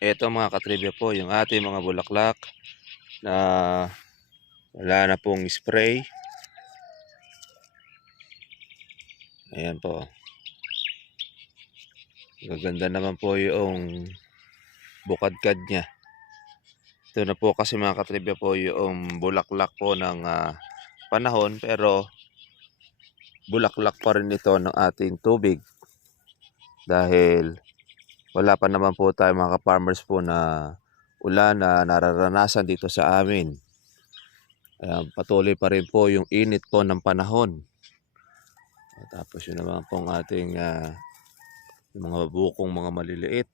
Ito mga katribya po, yung ating mga bulaklak na wala na pong spray. Ayan po. Gaganda naman po yung bukadkad niya. Ito na po kasi mga katribya po yung bulaklak po ng panahon, pero bulaklak pa rin ito ng ating tubig. Dahil wala pa naman po tayo mga farmers po na ulan na nararanasan dito sa amin. Patuloy pa rin po yung init po ng panahon. Tapos yun naman pong ating yung mga bukong mga maliliit.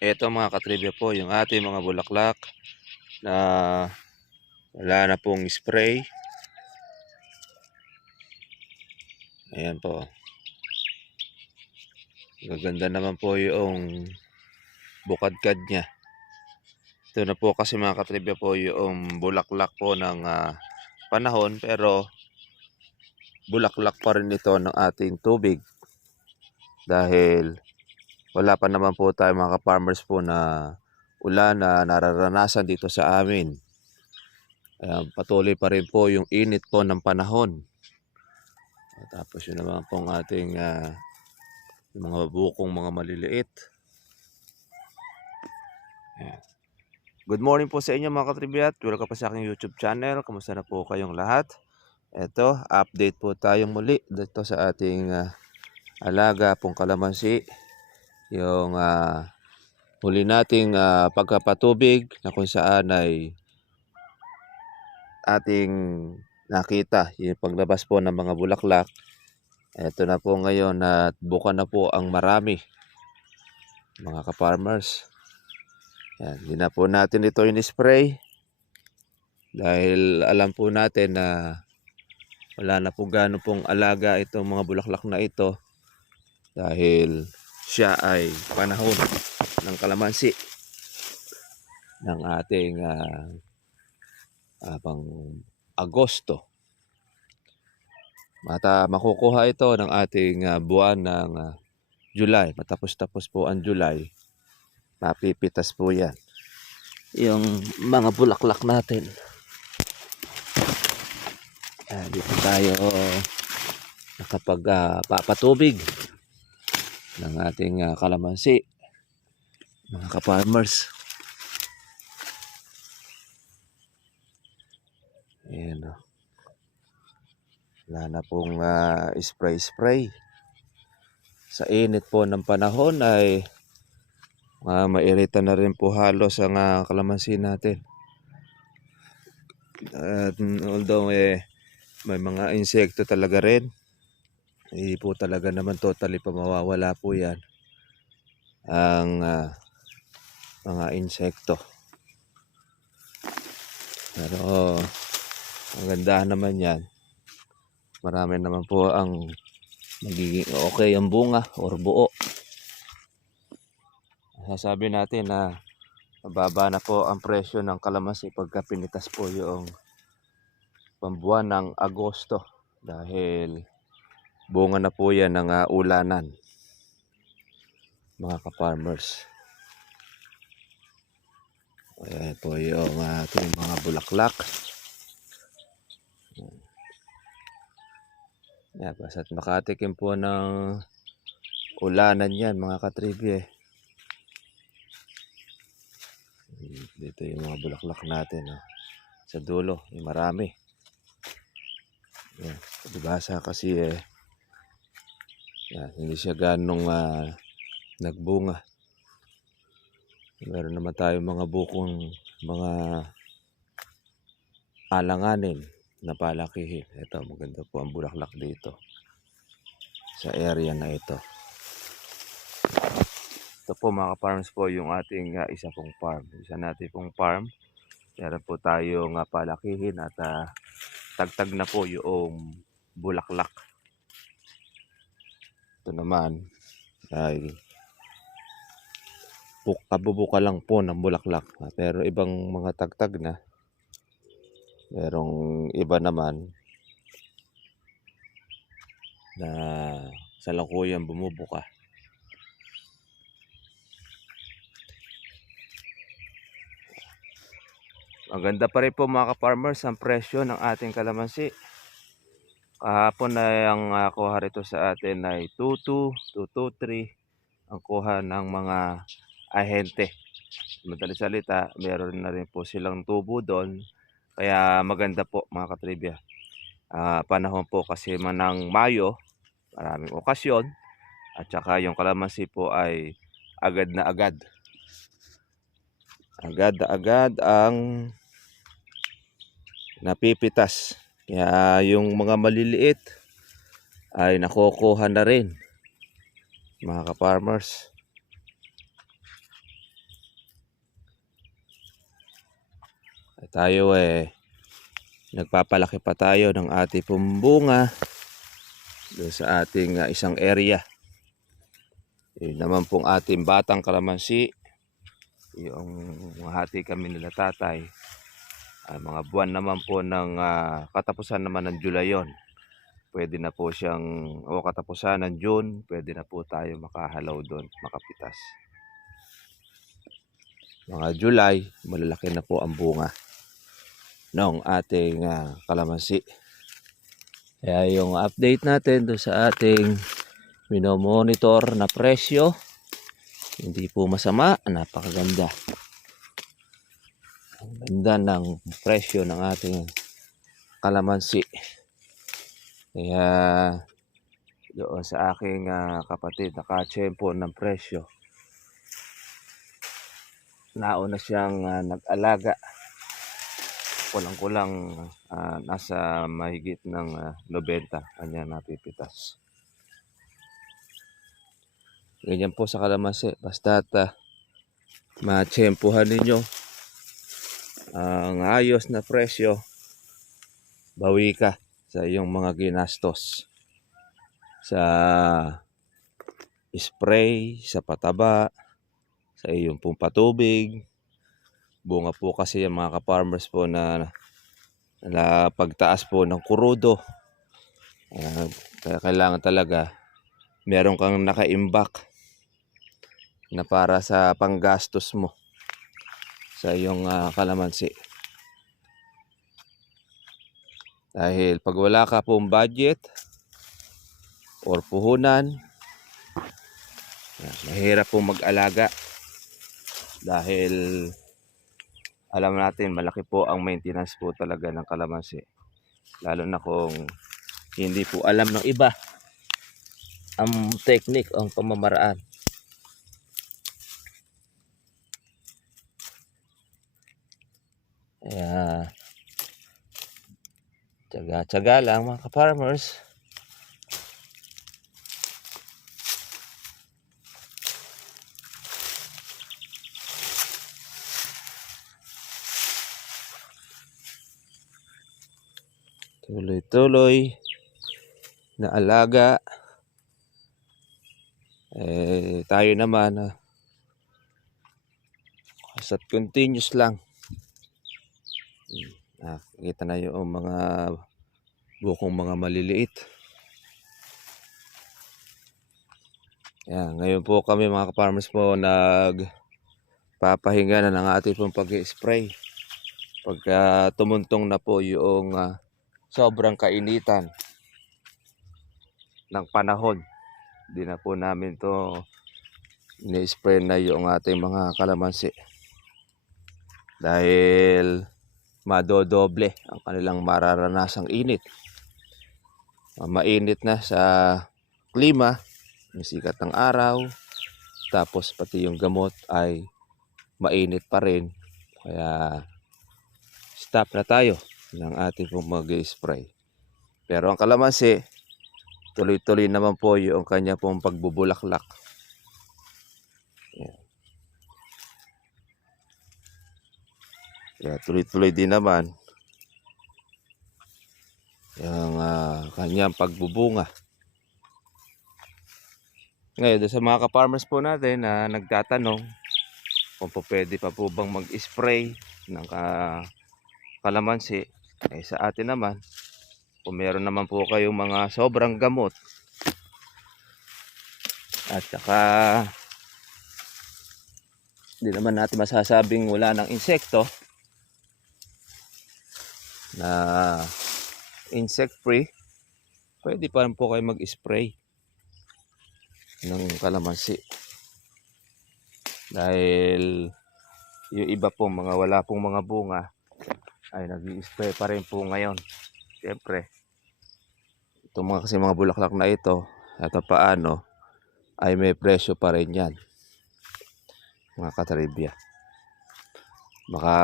Ito mga katribya po, yung ating mga bulaklak na wala na pong spray. Ayan po. Gaganda naman po yung bukadkad niya. Ito na po kasi mga katribya po yung bulaklak po ng panahon, pero bulaklak pa rin ito ng ating tubig. Dahil wala pa naman po tayo mga farmers po na ulan na nararanasan dito sa amin. Patuloy pa rin po yung init po ng panahon. Tapos yun naman pong ating yung mga bukong mga maliliit. Ayan. Good morning po sa inyo mga katribyat. Welcome po sa aking YouTube channel. Kamusta na po kayong lahat? Ito, update po tayong muli dito sa ating alaga pong kalamansi. Yung huli nating pagkapatubig na kung saan ay ating nakita yung paglabas po ng mga bulaklak. Ito na po ngayon at buka na po ang marami mga ka-farmers. Yan, hindi na po natin ito in-spray dahil alam po natin na wala na po gaano pong alaga itong mga bulaklak na ito dahil siya ay panahon ng kalamansi ng ating pang Agosto. Makukuha ito ng ating buwan ng July. Matapos-tapos po ang July, mapipitas po yan yung mga bulaklak natin. Dito tayo nakapagpapatubig ng ating kalamansi mga ka-farmers. Ayan o. Wala na pong spray. Sa init po ng panahon ay mairita na rin po halos ang kalamansi natin. Although may mga insekto talaga rin, hindi po talaga naman totally pa mawawala po yan ang mga insekto. Pero ang ganda naman yan, marami naman po ang magiging okay ang bunga or buo. Sasabi natin na mababa na po ang presyo ng kalamansi pagka pinitas po yung pambuwan ng Agosto dahil bunga na po yan ng ulanan mga ka-farmers. Ayan po yung ating mga bulaklak. Yan, basta't makatikim po ng ulanan yan mga katribye. Dito yung mga bulaklak natin sa dulo, yung marami. Yan, dibasa kasi yan, hindi siya ganong nagbunga. Meron naman tayo mga bukong mga alanganin na palakihin. Ito, maganda po ang bulaklak dito sa area na ito. Ito po mga farms po yung ating isa pong farm. Isa natin pong farm. Meron po tayong palakihin at tagtag na po yung bulaklak. Ito naman ay kabubuka lang po ng bulaklak, pero ibang mga tagtag na. Merong iba naman na salukuyang bumubuka. Maganda pa rin po mga ka-farmers ang presyo ng ating kalamansi. Kahapon ay ang kuha rito sa atin ay 2.2, 2.23 ang kuha ng mga ahente. Madaling salita, meron na rin po silang tubo doon. Kaya maganda po mga katribya. Panahon po kasi ng Mayo, maraming okasyon. At saka yung kalamansi po ay agad na agad. Agad na agad ang napipitas. Kaya yung mga maliliit ay nakukuha na rin mga ka-farmers. At tayo nagpapalaki pa tayo ng ating bunga doon sa ating isang area. Yun naman pong ating batang kalamansi, yung hati kami nila tatay. Mga buwan naman po ng katapusan naman ng July yon. Pwede na po siyang, o katapusan ng June, pwede na po tayo makahalaw doon, makapitas. Mga July, malalaki na po ang bunga ng ating kalamansi. Kaya yung update natin doon sa ating minomonitor na presyo, hindi po masama, napakaganda. Ang ganda ng presyo ng ating kalamansi. Kaya doon sa aking kapatid nakatsyempo ng presyo, nauna siyang nag-alaga. Kulang-kulang nasa mahigit ng 90 kanya napipitas. Ganyan po sa kalamansi, basta matsyempohan ninyo ang ayos na presyo, bawi ka sa iyong mga ginastos sa spray, sa pataba, sa iyong pong patubig. Bunga po kasi yung mga ka-farmers po na pagtaas po ng kurudo. Kaya kailangan talaga meron kang nakaimbak na para sa panggastos mo sa iyong kalamansi. Dahil pag wala ka pong budget or puhunan, mahirap pong mag-alaga. Dahil alam natin malaki po ang maintenance po talaga ng kalamansi. Lalo na kung hindi po alam ng iba ang technique, ang pamamaraan. Kaya tsaga-tsaga lang mga ka-farmers. Tuloy-tuloy na alaga. Tayo naman kasat continuous lang. Nakikita na yung mga bukong mga maliliit. Ngayon po kami mga ka-farmers po nagpapahinga na ng ating pong pag-spray. Pagka tumuntong na po yung sobrang kainitan ng panahon, di na po namin to ni-spray na yung ating mga kalamansi. Dahil madodoble ang kanilang mararanasang init. Mainit na sa klima, yung sikat ng araw, tapos pati yung gamot ay mainit pa rin. Kaya stop na tayo ng ating pong mag-spray. Pero ang kalamansi, tuloy-tuloy naman po yung kanya pong pagbubulaklak. Kaya tuloy-tuloy din naman yung kanyang pagbubunga. Ngayon, doon sa mga ka-farmers po natin na nagtatanong kung po pwede pa po bang mag-spray ng kalamansi, eh sa atin naman, kung meron naman po kayong mga sobrang gamot at saka hindi naman natin masasabing wala ng insekto na insect free, pwede pa rin po kayo mag-spray ng kalamansi. Dahil yung iba pong mga wala pong mga bunga ay nag-i-spray pa rin po ngayon. Siyempre, itong mga kasi mga bulaklak na ito, at paano ay may presyo pa rin yan, mga katribya. Baka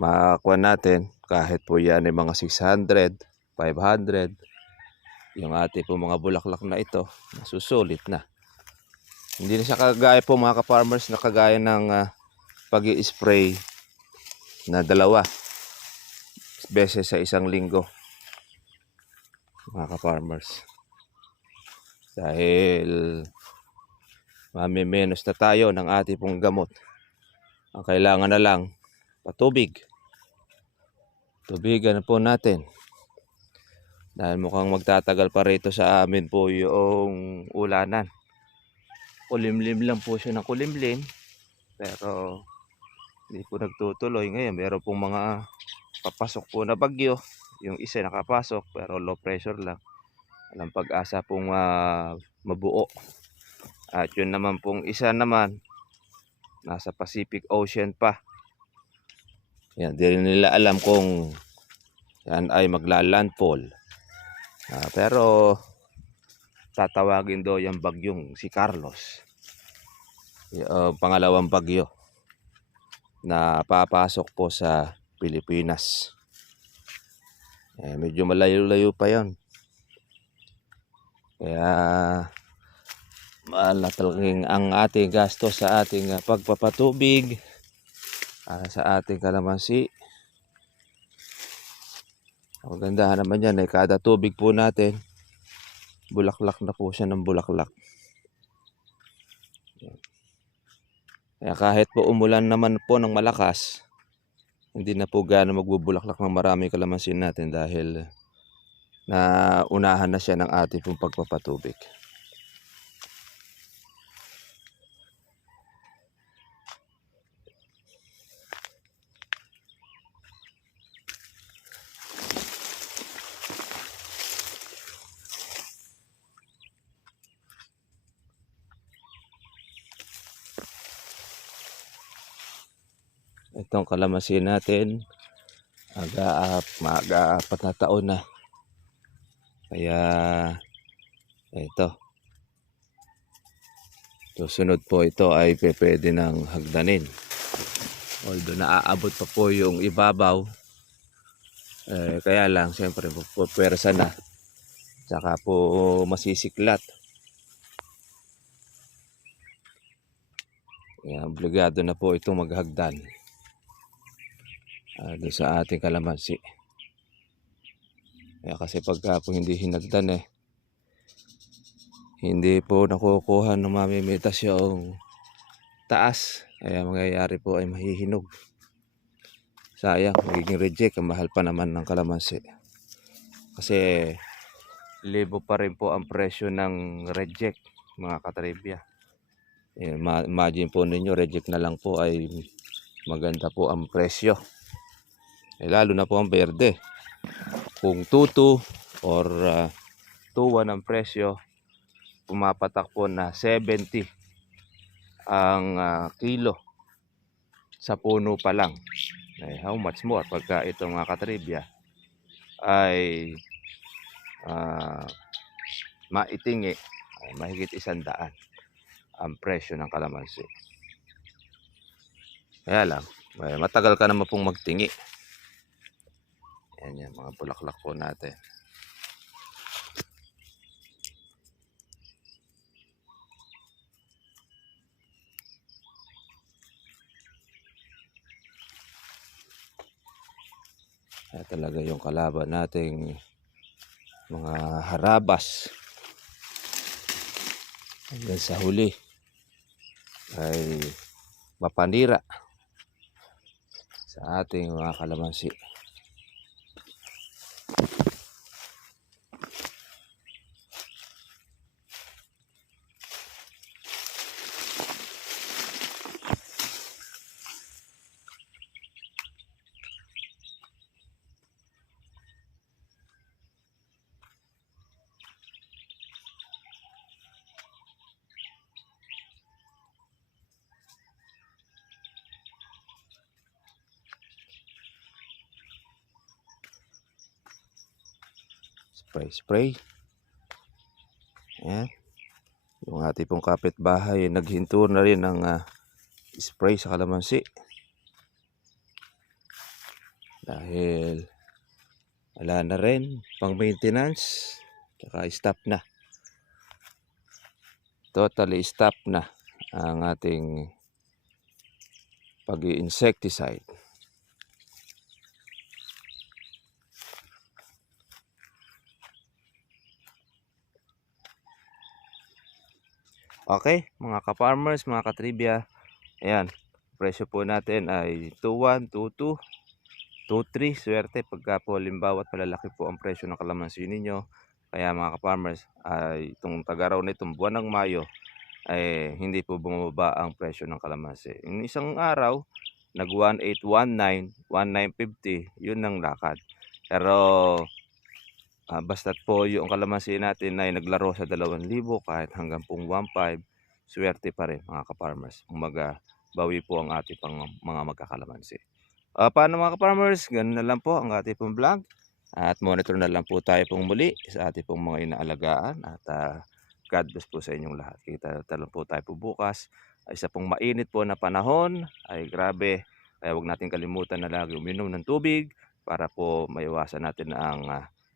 makakuha natin kahit po yan ay mga 600, 500, yung ating po mga bulaklak na ito, nasusulit na. Hindi na siya kagaya po mga ka-farmers na kagaya ng pag-i-spray na 2 beses sa isang linggo, mga ka-farmers. Dahil mamimenos na tayo ng ating pong gamot. Ang kailangan na lang, patubig. Tubigan na po natin. Dahil mukhang magtatagal pa rito sa amin po yung ulanan. Kulimlim lang po siya ng kulimlim. Pero hindi po nagtutuloy. Ngayon meron pong mga papasok po na bagyo. Yung isa nakapasok pero low pressure lang. Walang pag-asa pong mabuo. At yun naman pong isa naman nasa Pacific Ocean pa. Yan, di rin nila alam kung yan ay magla-landfall. Pero tatawagin daw yung bagyong si Carlos. Yung pangalawang bagyo na papasok po sa Pilipinas. Medyo malayo-layo pa yon. Kaya mahal na talagang ang ating gasto sa ating pagpapatubig sa ating kalamansi. Ang gandahan naman yan ay kada tubig po natin, bulaklak na po siya ng bulaklak. Kaya kahit po umulan naman po ng malakas, hindi na po gaano magbubulaklak ng marami kalamansi natin dahil naunahan na siya ng ating pong pagpapatubig. Itong kalamansi natin, mag-aapat na taon na. Kaya ito. Susunod po ito ay pwede ng hagdanin. Although naaabot pa po yung ibabaw. Kaya lang siyempre pupwersa na. Tsaka po masisiklat. Kaya obligado na po itong maghagdan. Doon sa ating kalamansi. Kaya kasi pagka po hindi hinagdan hindi po nakukuha ng mamimitas yung taas. Kaya mangyayari po ay mahihinog. Sayang, magiging reject. Ang mahal pa naman ng kalamansi. Kasi libo pa rin po ang presyo ng reject, mga katribya. Imagine po ninyo, reject na lang po ay maganda po ang presyo. Lalo na po ang berde. Kung 2.2 or 2.1 ang presyo, pumapatak po na 70 ang kilo sa puno pa lang. How much more pagka ito mga katribya ay maitingi, mahigit 100 ang presyo ng kalamansi. Kaya lang, matagal ka naman pong magtingi. Yan yung mga bulaklak po natin. Kaya talaga yung kalaban nating mga harabas hanggang sa huli ay mapanira sa ating mga kalamansi. Spray. Ayan. Yung ating pong kapitbahay naghinto na rin ng spray sa kalamansi. Dahil wala na rin pang maintenance. Saka stop na. Totally stop na ang ating pag-i-insecticide. Okay, mga ka-farmers, mga ka-trivia, ayan, presyo po natin ay 2.1, 2.2, 2.3, swerte pagka po limbawa at malalaki po ang presyo ng kalamansi ninyo. Kaya mga ka-farmers, ay itong tagaraw na itong buwan ng Mayo, ay hindi po bumaba ang presyo ng kalamansi. Yung isang araw, nag 1.819, 1.950, yun ang lakad. Pero basta't po yung kalamansi natin ay naglaro sa 2,000 kahit hanggang pong 1.5, swerte pa rin mga ka-farmers. Umaga, bawi po ang ating mga magkakalamansi. Paano mga ka-farmers? Ganun na lang po ang ating pong vlog. At monitor na lang po tayo pong muli sa ating pong mga inaalagaan. At God bless po sa inyong lahat. Kita lang po tayo po bukas. Isa pong mainit po na panahon. Ay grabe. Kaya huwag natin kalimutan na lagi uminom ng tubig para po maiwasan natin ang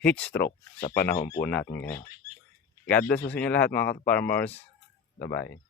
heat stroke sa panahon po natin ngayon. God bless po sa inyo lahat mga ka-farmers. Bye-bye.